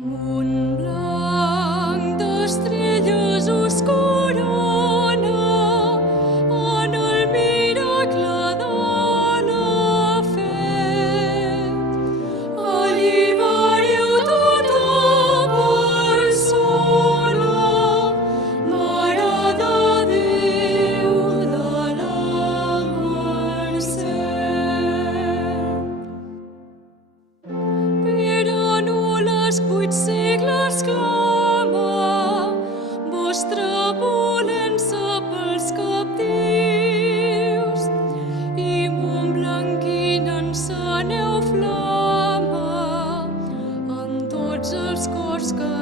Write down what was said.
Montblanc d'estrelles us corona en el miracle de la fe. Alliberiu tota persona, Mare de Déu de la Mercè. Els 8 segles clama vostra volença pels captius i Montblanc quina en sa neu flama en tots els cors que